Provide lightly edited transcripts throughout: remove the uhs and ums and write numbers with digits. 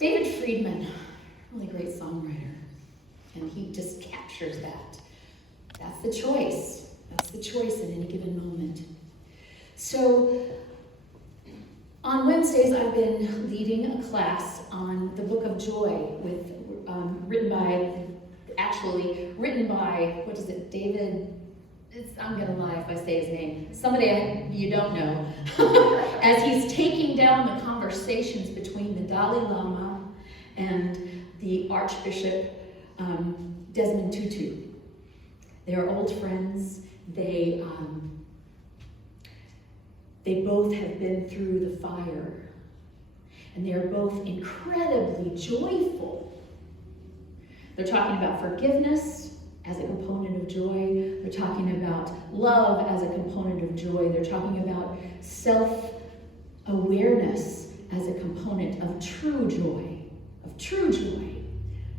David Friedman, really great songwriter, and he just captures that. That's the choice. That's the choice in any given moment. So, on Wednesdays, I've been leading a class on the Book of Joy, written by, what is it, David, I'm going to lie if I say his name, somebody you don't know, as he's taking down the conversations between the Dalai Lama and the Archbishop Desmond Tutu. They are old friends. They both have been through the fire, and they are both incredibly joyful. They're talking about forgiveness as a component of joy. They're talking about love as a component of joy. They're talking about self-awareness as a component of true joy,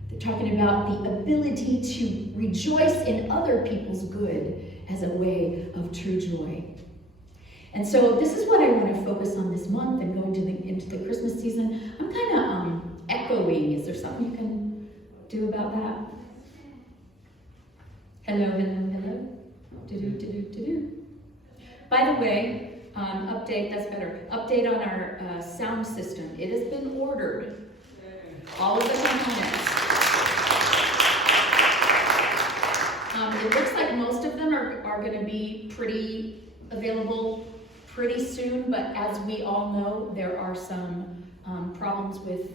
They're talking about the ability to rejoice in other people's good as a way of true joy. And so this is what I want to focus on this month and going into the Christmas season. I'm kind of echoing. Is there something you can do about that? Hello. Do. By the way, update, that's better. Update on our sound system. It has been ordered. All of the components. It looks like most of them are going to be pretty available pretty soon, but as we all know, there are some problems with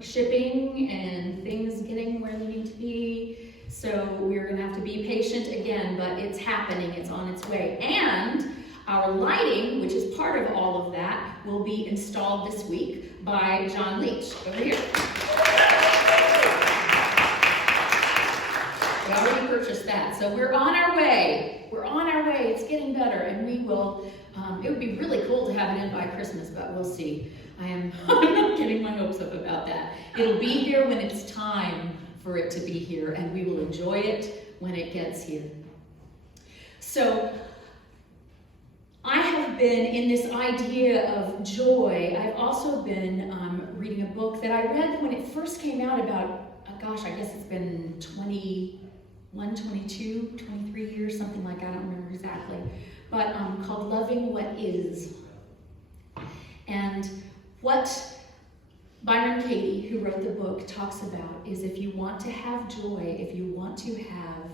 shipping and things getting where they need to be. So we're going to have to be patient again, but it's happening. It's on its way. And our lighting, which is part of all of that, will be installed this week by John Leach over here. We already purchased that. So we're on our way. It's getting better, and we will, it would be really cool to have it in by Christmas, but we'll see. I'm not getting my hopes up about that. It'll be here when it's time for it to be here, and we will enjoy it when it gets here. So, I have been in this idea of joy. I've also been reading a book that I read when it first came out about, I guess it's been 21, 22, 23 years, something like that, I don't remember exactly, but called Loving What Is. And what Byron Katie, who wrote the book, talks about is if you want to have joy, if you want to have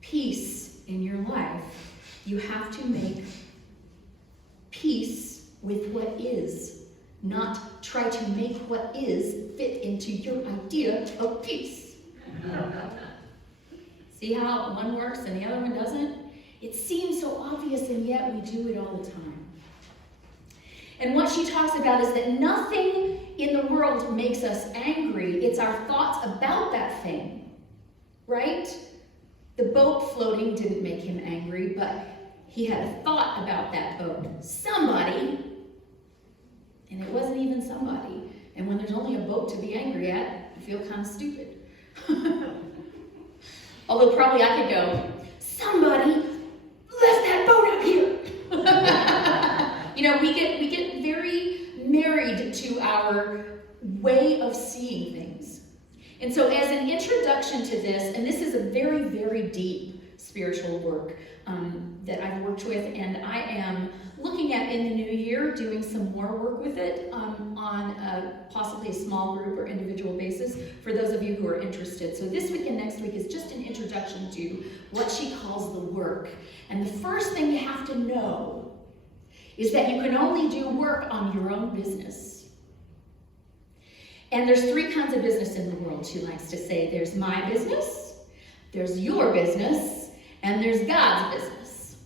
peace in your life, you have to make peace with what is, not try to make what is fit into your idea of peace. See how one works and the other one doesn't? It seems so obvious, and yet we do it all the time. And what she talks about is that nothing in the world makes us angry. It's our thoughts about that thing, right? The boat floating didn't make him angry, but he had a thought about that boat. Somebody, and it wasn't even somebody. And when there's only a boat to be angry at, you feel kind of stupid. Although probably I could go, somebody left that boat up here. We get very married to our way of seeing things. And so as an introduction to this, and this is a very, very deep spiritual work that I've worked with, and I am looking at in the new year doing some more work with it on possibly a small group or individual basis for those of you who are interested. So this week and next week is just an introduction to what she calls the work. And the first thing you have to know is that you can only do work on your own business. And there's three kinds of business in the world, she likes to say. There's my business, there's your business, and there's God's business.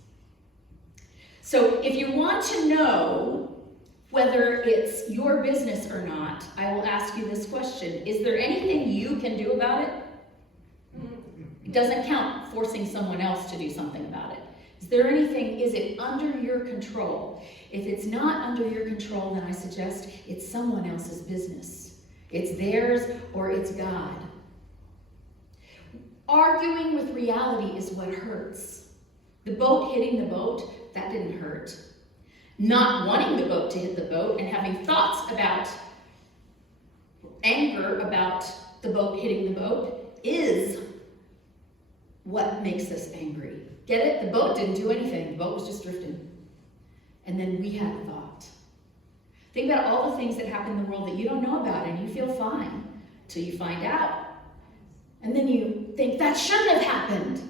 So if you want to know whether it's your business or not, I will ask you this question. Is there anything you can do about it? It doesn't count forcing someone else to do something about it. Is it under your control? If it's not under your control, then I suggest it's someone else's business. It's theirs or it's God. Arguing with reality is what hurts. The boat hitting the boat, that didn't hurt. Not wanting the boat to hit the boat and having thoughts about anger about the boat hitting the boat is what makes us angry. Get it? The boat didn't do anything. The boat was just drifting. And then we had a thought. Think about all the things that happen in the world that you don't know about and you feel fine till you find out. And then you think, that shouldn't have happened.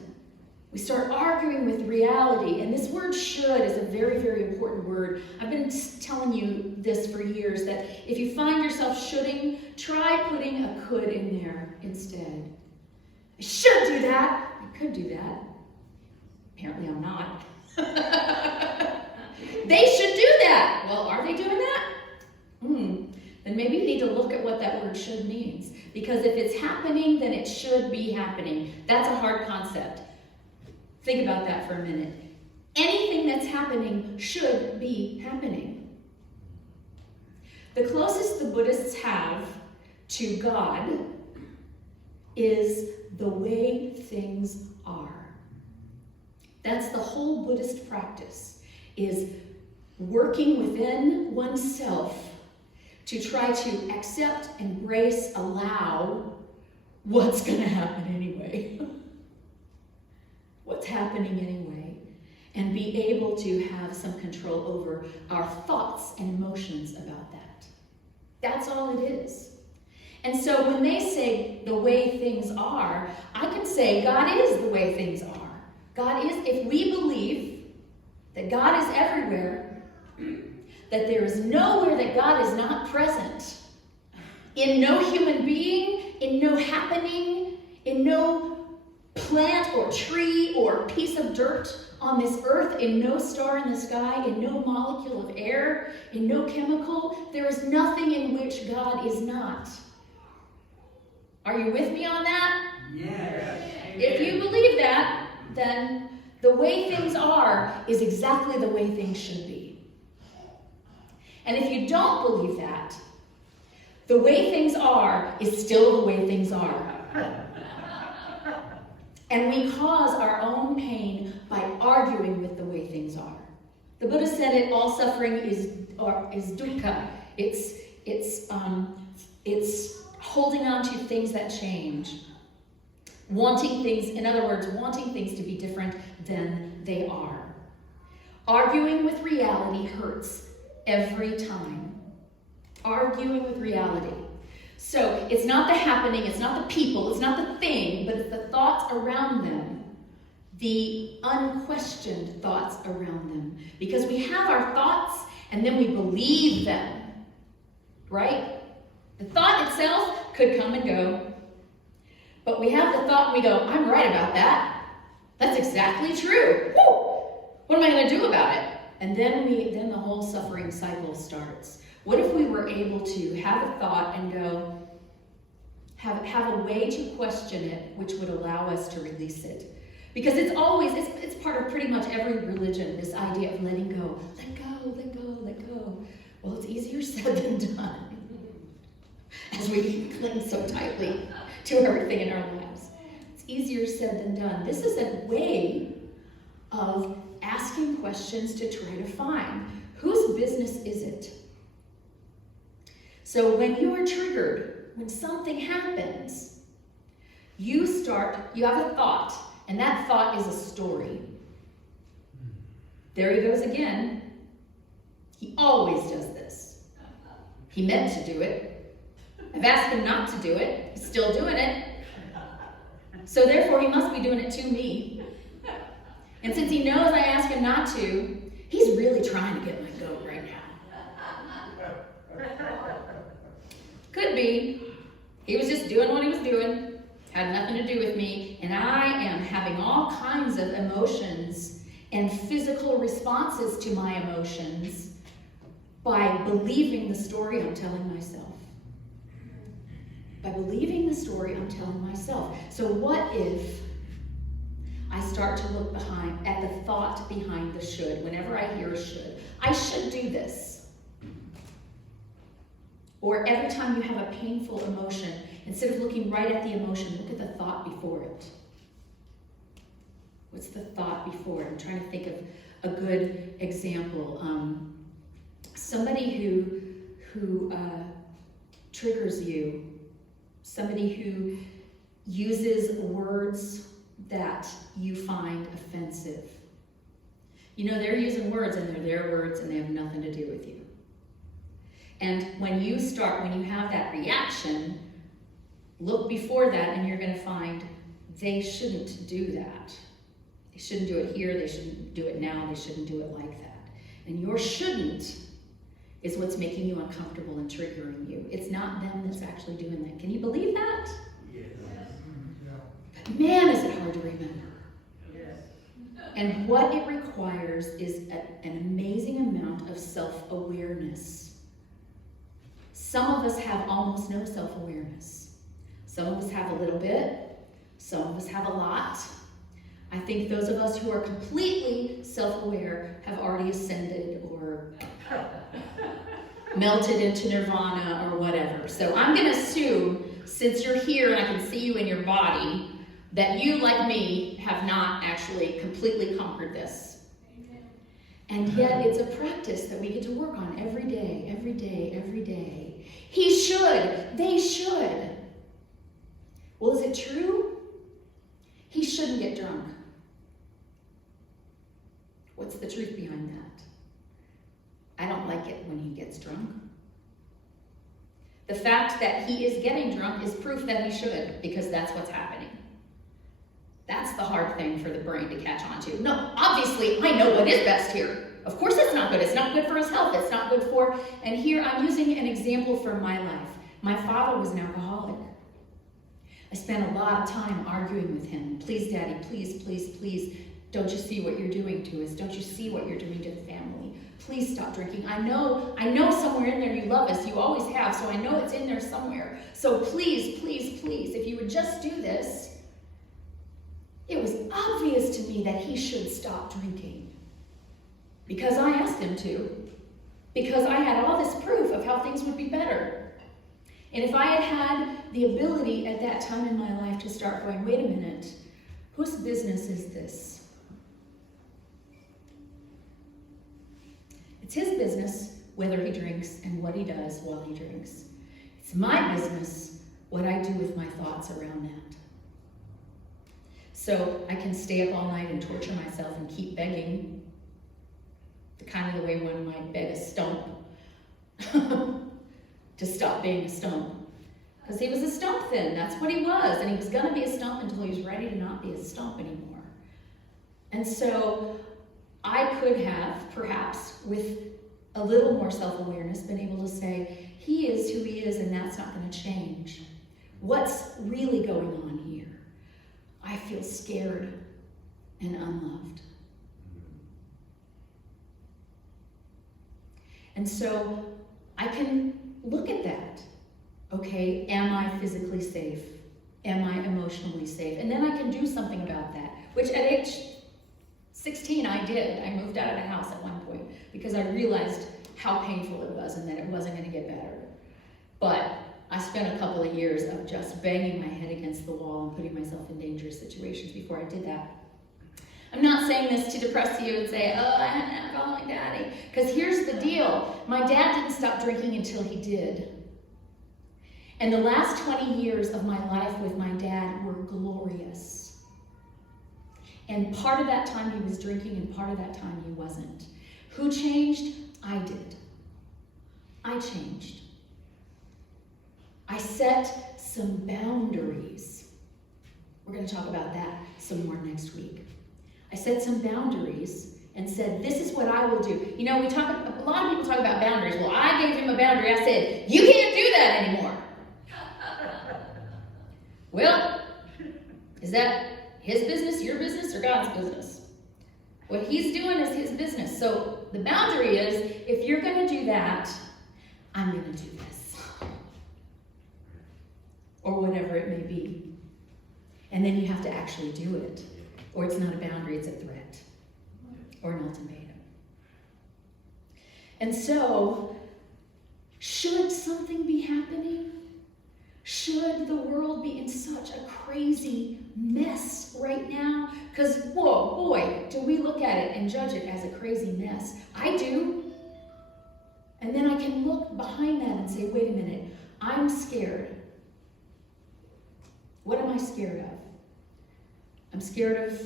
We start arguing with reality. And this word should is a very, very important word. I've been telling you this for years, that if you find yourself shoulding, try putting a could in there instead. I should do that. I could do that. Apparently I'm not. They should do that. Well, are they doing that? Then maybe you need to look at what that word should means. Because if it's happening, then it should be happening. That's a hard concept. Think about that for a minute. Anything that's happening should be happening. The closest the Buddhists have to God is the way things are. That's the whole Buddhist practice, is working within oneself to try to accept, embrace, allow what's going to happen anyway. What's happening anyway. And be able to have some control over our thoughts and emotions about that. That's all it is. And so when they say the way things are, I can say God is the way things are. God is, if we believe that God is everywhere, that there is nowhere that God is not present, in no human being, in no happening, in no plant or tree or piece of dirt on this earth, in no star in the sky, in no molecule of air, in no chemical, there is nothing in which God is not. Are you with me on that? Yes. If you believe that, then the way things are is exactly the way things should be. And if you don't believe that, the way things are is still the way things are. And we cause our own pain by arguing with the way things are. The Buddha said it, all suffering is dukkha. It's holding on to things that change. Wanting things, in other words, wanting things to be different than they are. Arguing with reality hurts every time. Arguing with reality. So it's not the happening, it's not the people, it's not the thing, but it's the thoughts around them. The unquestioned thoughts around them. Because we have our thoughts and then we believe them. Right? The thought itself could come and go. But we have the thought and we go, I'm right about that. That's exactly true. Woo! What am I going to do about it? And then the whole suffering cycle starts. What if we were able to have a thought and go, have a way to question it, which would allow us to release it? Because it's part of pretty much every religion, this idea of letting go. Let go, let go, let go. Well, it's easier said than done. As we cling so tightly to everything in our lives. It's easier said than done. This is a way of asking questions to try to find, whose business is it? So when you are triggered, when something happens, you have a thought, and that thought is a story. There he goes again. He always does this. He meant to do it. I've asked him not to do it. He's still doing it. So therefore, he must be doing it to me. And since he knows I asked him not to, he's really trying to get my goat right now. Could be. He was just doing what he was doing. Had nothing to do with me. And I am having all kinds of emotions and physical responses to my emotions by believing the story I'm telling myself. By believing the story I'm telling myself. So what if I start to look at the thought behind the should? Whenever I hear a should, I should do this. Or every time you have a painful emotion, instead of looking right at the emotion, look at the thought before it. What's the thought before it? I'm trying to think of a good example. Somebody who triggers you. somebody who uses words that you find offensive. You know, they're using words and they're their words and they have nothing to do with you. And when you have that reaction, look before that and you're going to find they shouldn't do that. They shouldn't do it here, they shouldn't do it now, they shouldn't do it like that. And your shouldn't is what's making you uncomfortable and triggering you. It's not them that's actually doing that. Can you believe that? Yes. But man, is it hard to remember. Yes. And what it requires is an amazing amount of self-awareness. Some of us have almost no self-awareness. Some of us have a little bit. Some of us have a lot. I think those of us who are completely self-aware have already ascended or melted into nirvana or whatever. So I'm going to assume, since you're here and I can see you in your body, that you, like me, have not actually completely conquered this. And yet it's a practice that we get to work on every day, every day, every day. He should. They should. Well, is it true? He shouldn't get drunk. What's the truth behind that? I don't like it when he gets drunk. The fact that he is getting drunk is proof that he should, because that's what's happening. That's the hard thing for the brain to catch on to. No, obviously, I know what is best here. Of course it's not good. It's not good for his health. It's not good for... And here I'm using an example from my life. My father was an alcoholic. I spent a lot of time arguing with him. Please, Daddy, please, please, please, don't you see what you're doing to us? Don't you see what you're doing to the family? Please stop drinking. I know somewhere in there you love us. You always have, so I know it's in there somewhere. So please, please, please, if you would just do this. It was obvious to me that he should stop drinking. Because I asked him to. Because I had all this proof of how things would be better. And if I had had the ability at that time in my life to start going, wait a minute, whose business is this? It's his business whether he drinks and what he does while he drinks. It's my business what I do with my thoughts around that. So I can stay up all night and torture myself and keep begging, the kind of the way one might beg a stump to stop being a stump. Because he was a stump then, that's what he was. And he was going to be a stump until he was ready to not be a stump anymore. And so I could have, perhaps, with a little more self-awareness, been able to say, he is who he is and that's not going to change. What's really going on here? I feel scared and unloved. And so I can look at that. Okay, am I physically safe? Am I emotionally safe? And then I can do something about that, which at age 16 I did. I moved out of the house at one point because I realized how painful it was and that it wasn't going to get better. But I spent a couple of years of just banging my head against the wall and putting myself in dangerous situations before I did that. I'm not saying this to depress you and say, oh, I had an alcoholic daddy. Because here's the deal. My dad didn't stop drinking until he did. And the last 20 years of my life with my dad were glorious. And part of that time he was drinking and part of that time he wasn't. Who changed? I did. I changed. I set some boundaries. We're going to talk about that some more next week. I set some boundaries and said, this is what I will do. You know, a lot of people talk about boundaries. Well, I gave him a boundary. I said, you can't do that anymore. Well, is that his business, your business, or God's business? What he's doing is his business. So the boundary is, if you're going to do that, I'm going to do this. Or whatever it may be. And then you have to actually do it. Or it's not a boundary, it's a threat. Or an ultimatum. And so, should something be happening? Should the world be in such a crazy mess right now? Because, whoa, boy, do we look at it and judge it as a crazy mess. I do. And then I can look behind that and say, wait a minute, I'm scared. What am I scared of? I'm scared of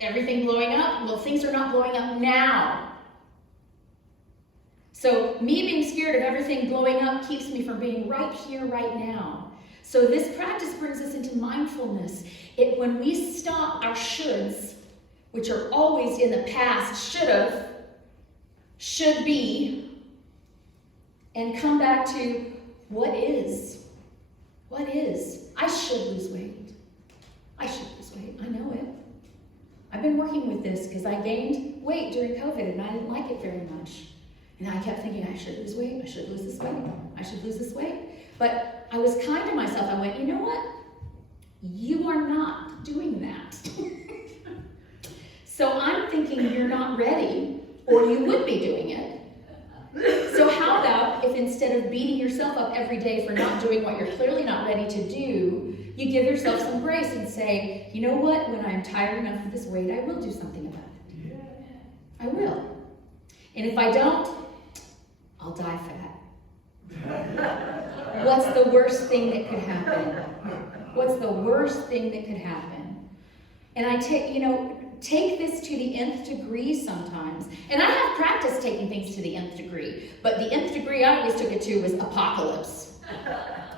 everything blowing up. Well, things are not blowing up now. So me being scared of everything blowing up keeps me from being right here, right now. So this practice brings us into mindfulness. When we stop our shoulds, which are always in the past, should have, should be, and come back to what is. What is? I should lose weight. I should lose weight. I know it. I've been working with this because I gained weight during COVID and I didn't like it very much. And I kept thinking, I should lose weight. I should lose this weight. I should lose this weight. But I was kind to myself. I went, you know what? You are not doing that. So I'm thinking you're not ready, or you would be doing it. So how about if instead of beating yourself up every day for not doing what you're clearly not ready to do, you give yourself some grace and say, you know what? When I'm tired enough of this weight, I will do something about it. I will. And if I don't, I'll die fat. What's the worst thing that could happen? What's the worst thing that could happen? And I take this to the nth degree sometimes. And I have practiced taking things to the nth degree. But the nth degree I always took it to was apocalypse.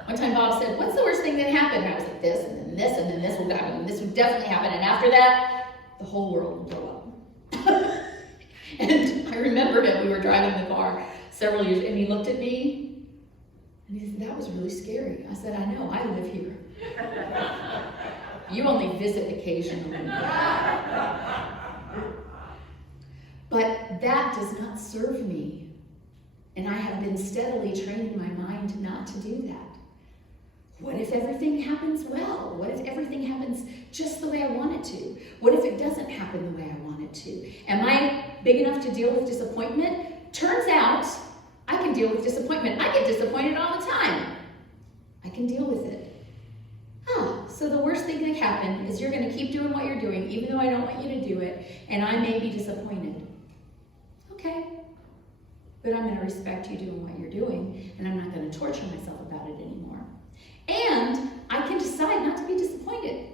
One time Bob said, what's the worst thing that happened? And I was like, this, and then this, and then this will happen, and this would definitely happen. And after that, the whole world will blow up. And I remember him, we were driving the car several years, and he looked at me, and he said, that was really scary. I said, I know, I live here. You only visit occasionally. But that does not serve me. And I have been steadily training my mind not to do that. What if everything happens well? What if everything happens just the way I want it to? What if it doesn't happen the way I want it to? Am I big enough to deal with disappointment? Turns out, I can deal with disappointment. I get disappointed all the time. I can deal with it. So the worst thing that can happen is you're going to keep doing what you're doing, even though I don't want you to do it, and I may be disappointed. Okay. But I'm going to respect you doing what you're doing, and I'm not going to torture myself about it anymore. And I can decide not to be disappointed.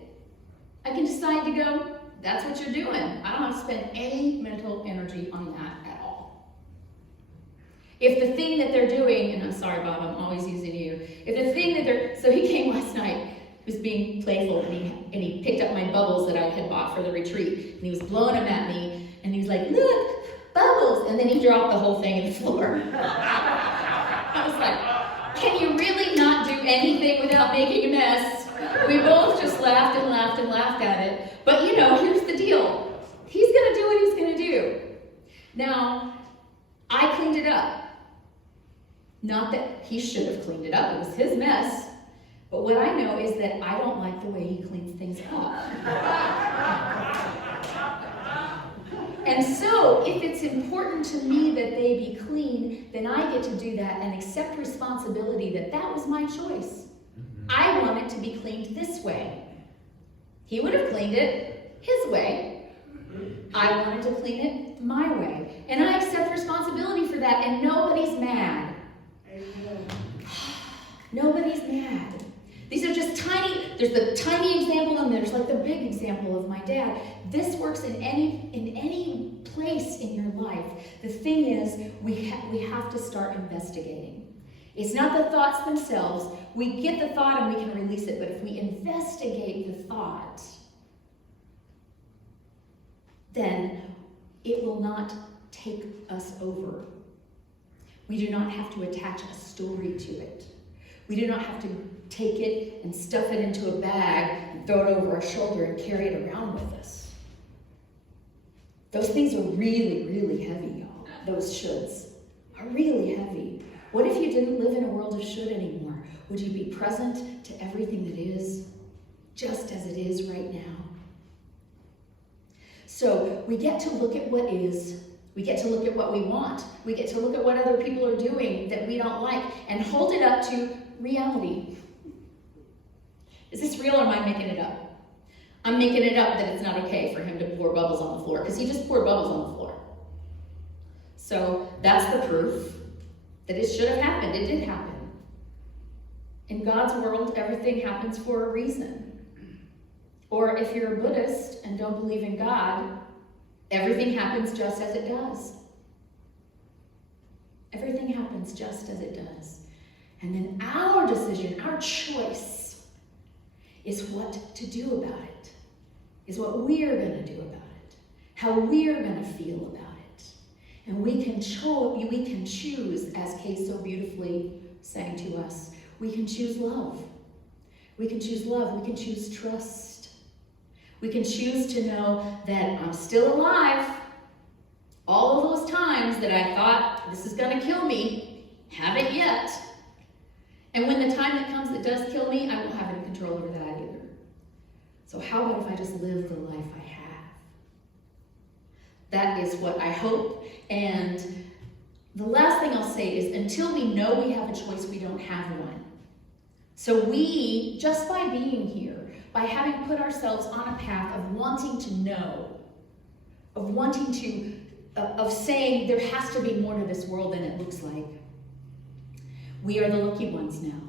I can decide to go, that's what you're doing. I don't have to spend any mental energy on that at all. If the thing that they're doing, and I'm sorry, Bob, I'm always using you. If the thing that so he came last night, he was being playful, and he picked up my bubbles that I had bought for the retreat, and he was blowing them at me, and he was like, look, bubbles, and then he dropped the whole thing on the floor. I was like, can you really not do anything without making a mess? We both just laughed and laughed and laughed at it. But here's the deal. He's going to do what he's going to do. Now, I cleaned it up. Not that he should have cleaned it up. It was his mess. But what I know is that I don't like the way he cleans things up. And so, if it's important to me that they be clean, then I get to do that and accept responsibility that was my choice. I want it to be cleaned this way. He would have cleaned it his way. I wanted to clean it my way. And I accept responsibility for that, and nobody's mad. Nobody's mad. These are just tiny, there's the tiny example and there's like the big example of my dad. This works in any place in your life. The thing is, we have to start investigating. It's not the thoughts themselves. We get the thought and we can release it, but if we investigate the thought, then it will not take us over. We do not have to attach a story to it. We do not have to take it and stuff it into a bag and throw it over our shoulder and carry it around with us. Those things are really, really heavy, y'all. Those shoulds are really heavy. What if you didn't live in a world of should anymore? Would you be present to everything that is, just as it is right now? So we get to look at what is. We get to look at what we want. We get to look at what other people are doing that we don't like and hold it up to reality. Is this real or am I making it up? I'm making it up that it's not okay for him to pour bubbles on the floor because he just poured bubbles on the floor. So that's the proof that it should have happened. It did happen. In God's world, everything happens for a reason. Or if you're a Buddhist and don't believe in God, everything happens just as it does. Everything happens just as it does. And then our decision, our choice, is what to do about it, is what we're going to do about it, how we're going to feel about it. And we can choose, as Kay so beautifully sang to us, we can choose love. We can choose love. We can choose trust. We can choose to know that I'm still alive. All of those times that I thought, this is going to kill me, haven't yet. And when the time that comes that does kill me, I won't have any control over that either. So how about if I just live the life I have? That is what I hope. And the last thing I'll say is, until we know we have a choice, we don't have one. So we, just by being here, by having put ourselves on a path of wanting to know, of saying there has to be more to this world than it looks like, we are the lucky ones now.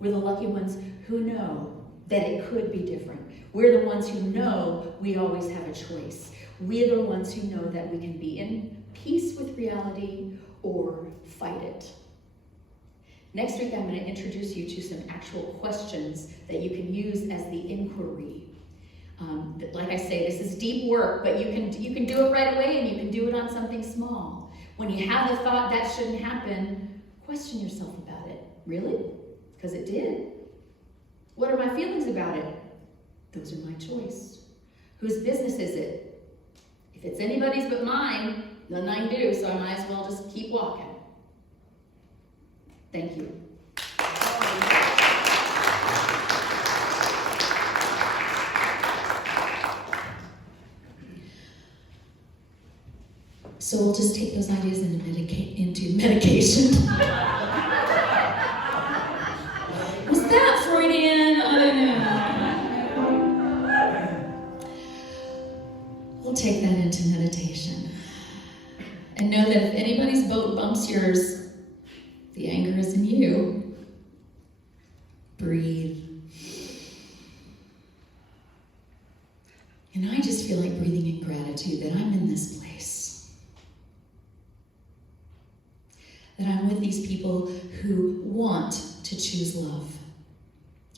We're the lucky ones who know that it could be different. We're the ones who know we always have a choice. We're the ones who know that we can be in peace with reality or fight it. Next week, I'm going to introduce you to some actual questions that you can use as the inquiry. Like I say, this is deep work, but you can do it right away, and you can do it on something small. When you have the thought that shouldn't happen, question yourself about it. Really? Because it did. What are my feelings about it? Those are my choice. Whose business is it? If it's anybody's but mine, nothing I can do, so I might as well just keep walking. Thank you. So we'll just take those ideas into medication. Was that Freudian? I don't know. We'll take that into meditation. And know that if anybody's boat bumps yours, the anger is in you. Breathe. And I just feel like breathing in gratitude that I'm in this place. That I'm with these people who want to choose love.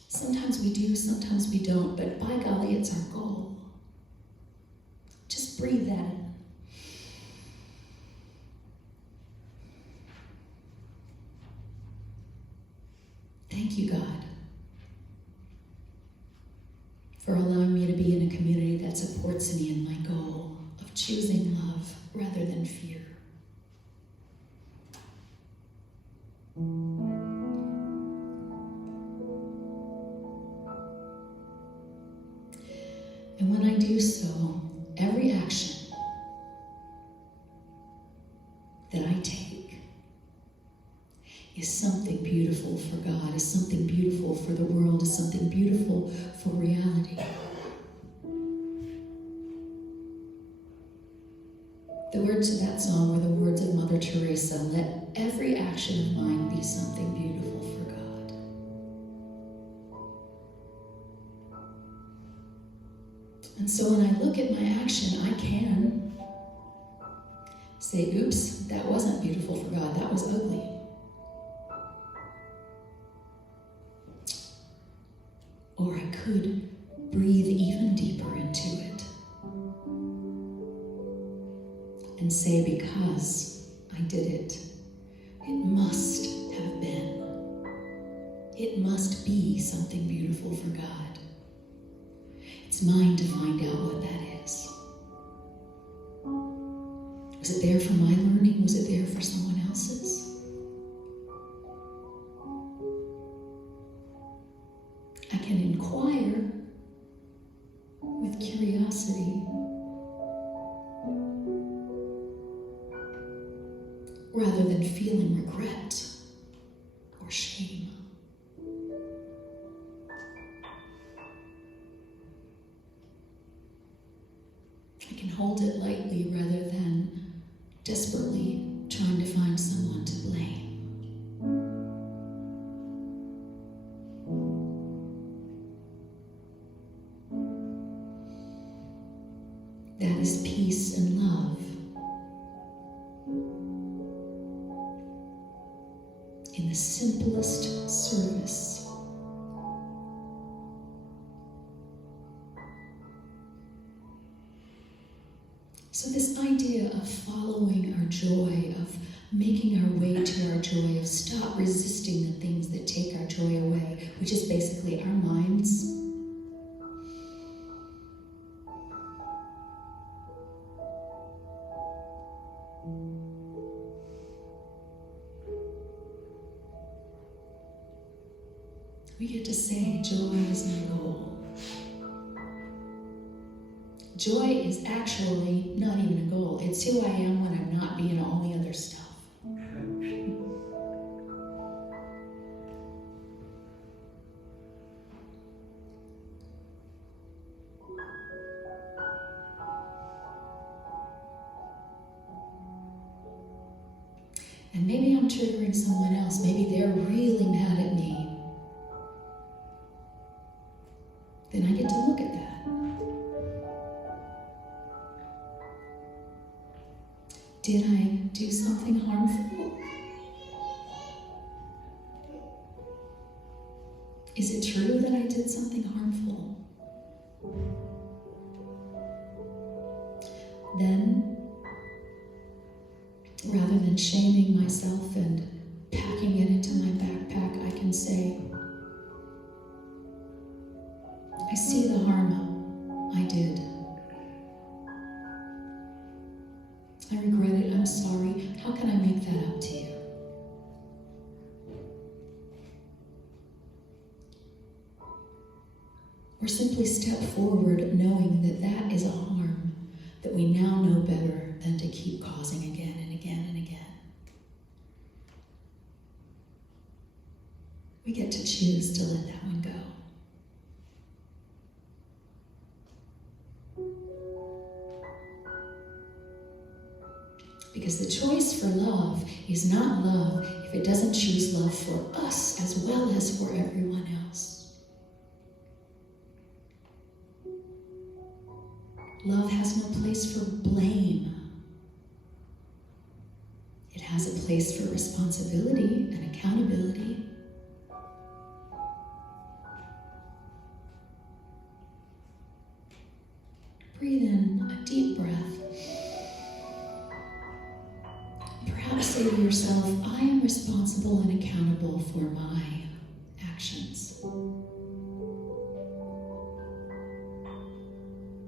Sometimes we do, sometimes we don't, but by golly, it's our goal. Just breathe that in. Thank you, God, for allowing me to be in a community that supports me in my goal of choosing love rather than fear. And when I do so, every action that I take is something beautiful for God, is something beautiful for the world, is something beautiful for reality. The words of that song were the words of Mother Teresa: let every action of mine be something beautiful for God. And so when I look at my action, I can say, oops, that wasn't beautiful for God, that was ugly. Or I could breathe even deeper into it and say, because I did it, it must have been. It must be something beautiful for God. It's mine to find out what that is. Was it there for my learning? Was it there for someone else's? I can inquire with curiosity rather than feeling regret or shame. I can hold it lightly rather than desperately trying to find someone to blame. this peace and love in the simplest service. So this idea of following our joy, of making our way to our joy, of stop resisting the things that take our joy away, which is basically our minds. We get to say, joy is my goal. Joy is actually not even a goal. It's who I am when I'm not being all the other stuff. And maybe I'm triggering someone else. Maybe they're really mad at me. Then I get to look at that. Did I do something harmful? Is it true that I did something harmful? Then, rather than shaming myself and packing it into my backpack, I can say, I see the harm I did. I regret it. I'm sorry. How can I make that up to you? Or simply step forward knowing that that is a harm that we now know better than to keep causing again and again and again. We get to choose to let that one go. Because the choice for love is not love if it doesn't choose love for us as well as for everyone else. Love has no place for blame. It has a place for responsibility and accountability. Breathe in a deep breath. Perhaps say to yourself, I am responsible and accountable for my actions.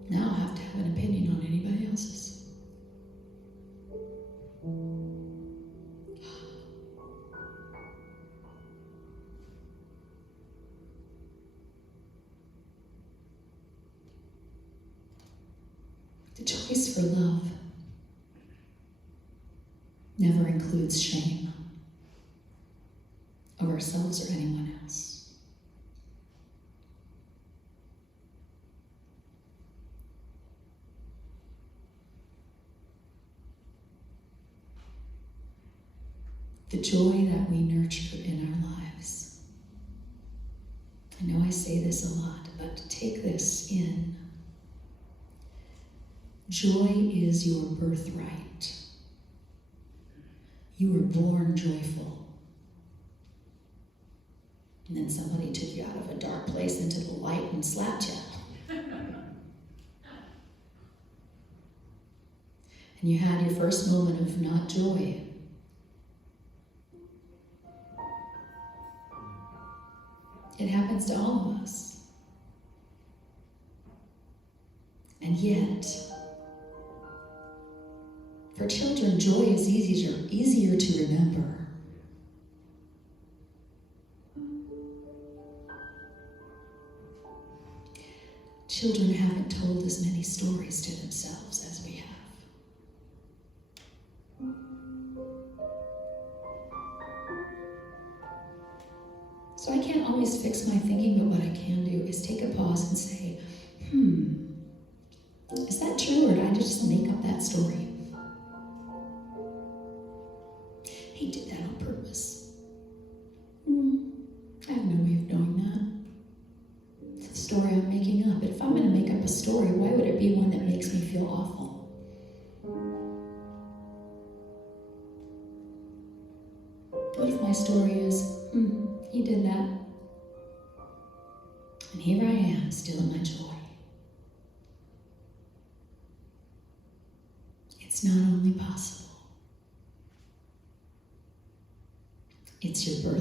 Now I have to have an opinion on anybody else's. The choice for love never includes shame of ourselves or anyone else. The joy that we nurture in our lives. I know I say this a lot, but take this in. Joy is your birthright. You were born joyful. And then somebody took you out of a dark place into the light and slapped you. And you had your first moment of not joy. It happens to all of us. And yet, for children, joy is easier to remember. Children haven't told as many stories to themselves as we have. So I can't always fix my thinking, but what I can do is take a pause and say, is that true, or did I just make up that story? He did that on purpose. I have no way of knowing that. It's a story I'm making up. But if I'm going to make up a story, why would it be one that makes me feel awful? What if my story is, he did that, and here I am, still in my joy? It's not only possible, it's your birthright.